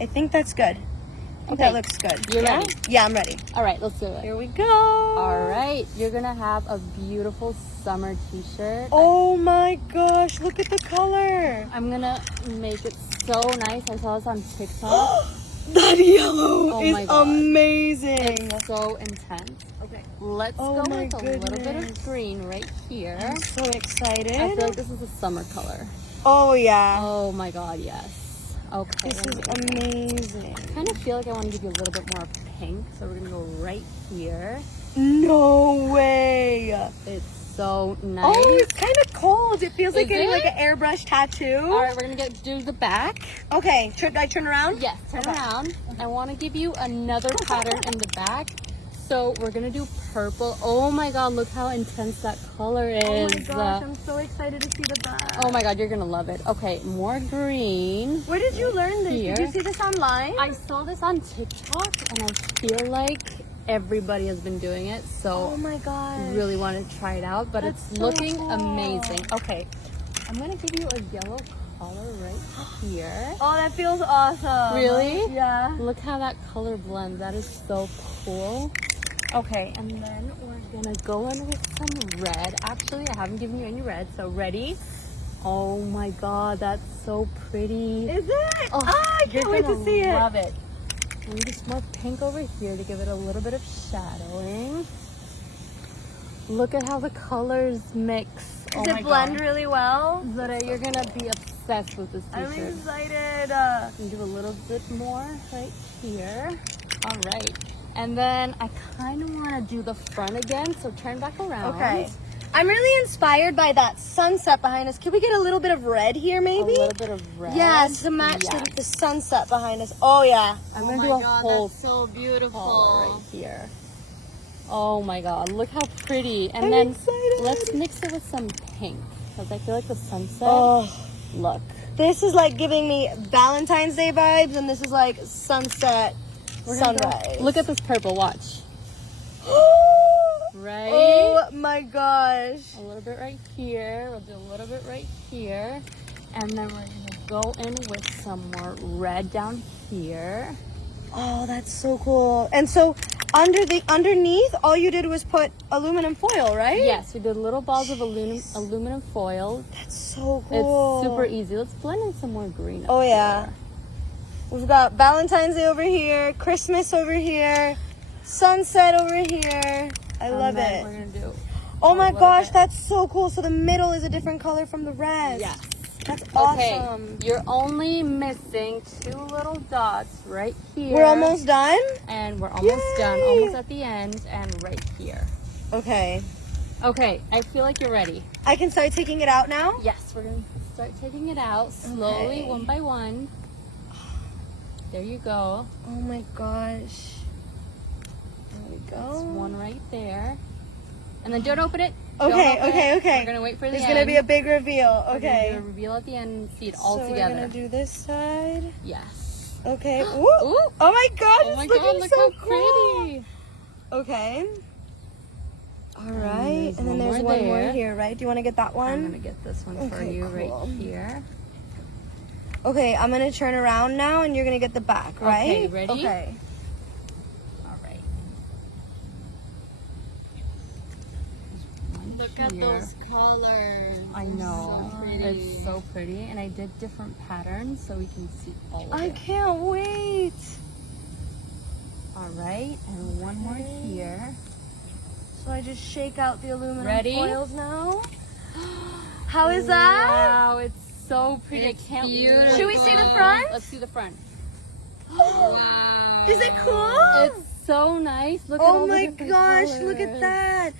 I think that's good. I think that looks good. You're ready? Yeah, I'm ready. All right, let's do it. Here we go. All right, you're gonna have a beautiful summer t-shirt. Oh my gosh, look at the color. I'm gonna make it so nice. I saw this on TikTok. That yellow my is God. amazing. It's so intense. Okay. Let's go with a little bit of green right here. I'm so excited. I feel like this is a summer color. Oh yeah. Oh my God, yes. Okay. This is amazing. I kind of feel like I want to give you a little bit more pink, so we're gonna go right here. No way. It's so nice. Oh, it's kind of cold. It feels like Is getting it? like an airbrush tattoo. All right, we're gonna do the back. Okay, should I turn around? Yes, turn around. I want to give you another pattern in the back. So we're gonna do purple. Oh my God, look how intense that color is. Oh my gosh, I'm so excited to see the back. Oh my God, you're gonna love it. Okay, more green. Where did you learn this? Here. Did you see this online? I saw this on TikTok and I feel like everybody has been doing it. So Oh my gosh. I really want to try it out, but That's it's so looking cool. amazing. Okay, I'm gonna give you a yellow color right here. Oh, that feels awesome. Really? Yeah. Look how that color blends. That is so cool. Okay, and then we're gonna go in with some red. Actually, I haven't given you any red, so ready? Oh my God, that's so pretty. Is it? Oh, I can't you're wait to gonna see it. love it. And just more pink over here to give it a little bit of shadowing. Look at how the colors mix. Does it blend really well? Zara, you're gonna be obsessed with this I'm t-shirt. excited. And do a little bit more right here. All right. And then I kind of want to do the front again, so turn back around. Okay. I'm really inspired by that sunset behind us. Can we get a little bit of red here, maybe? A little bit of red. Yes, to match the sunset behind us. Oh, yeah. I'm going to do a whole that's so beautiful. color right here. Oh my God, look how pretty. And I'm then excited. let's mix it with some pink, because I feel like the sunset, look. This is like giving me Valentine's Day vibes, and this is like sunset, sunrise. Look at this purple, watch. Right? Oh my gosh. A little bit right here. We'll do a little bit right here. And then we're going to go in with some more red down here. Oh, that's so cool. And so underneath, all you did was put aluminum foil, right? Yes, we did little balls of aluminum foil. That's so cool. It's super easy. Let's blend in some more green. Oh, yeah. We've got Valentine's Day over here, Christmas over here, sunset over here. I love it. We're going to do Oh my gosh, that's so cool. So the middle is a different color from the rest. Yes. That's Okay, awesome. you're only missing 2 little dots right here. We're almost done? And we're almost done, almost at the end, and right here. Okay. Okay, I feel like you're ready. I can start taking it out now? Yes, we're going to start taking it out slowly, Okay. one by one. There you go. Oh my gosh. There we go. That's one right there. And then don't open it. Okay, okay. We're going to wait for the There's end. going to be a big reveal. We're gonna Okay. do a reveal at the end and see it all So together. we're going to do this side. Yes. Okay. Ooh. Ooh. Oh my gosh, Oh my it's God, looking look so how cool. pretty. Okay. All right. there's And then one there's more one more there. here, right? Do you want to get that one? I'm going to get this one for Okay, you cool. right here. Okay, I'm going to turn around now and you're going to get the back, right? Okay, ready? Okay. All right. Look at those colors. I know. So pretty. It's so pretty. And I did different patterns so we can see all of I it. can't wait. All right. And one more here. So I just shake out the aluminum Ready? foils now. How is that? Wow, it's so pretty. It's I can't beautiful. wait. Should we see the front? Let's see the front. Wow. Is it cool? It's so nice. Look at all Oh the my different gosh, colors. look at that.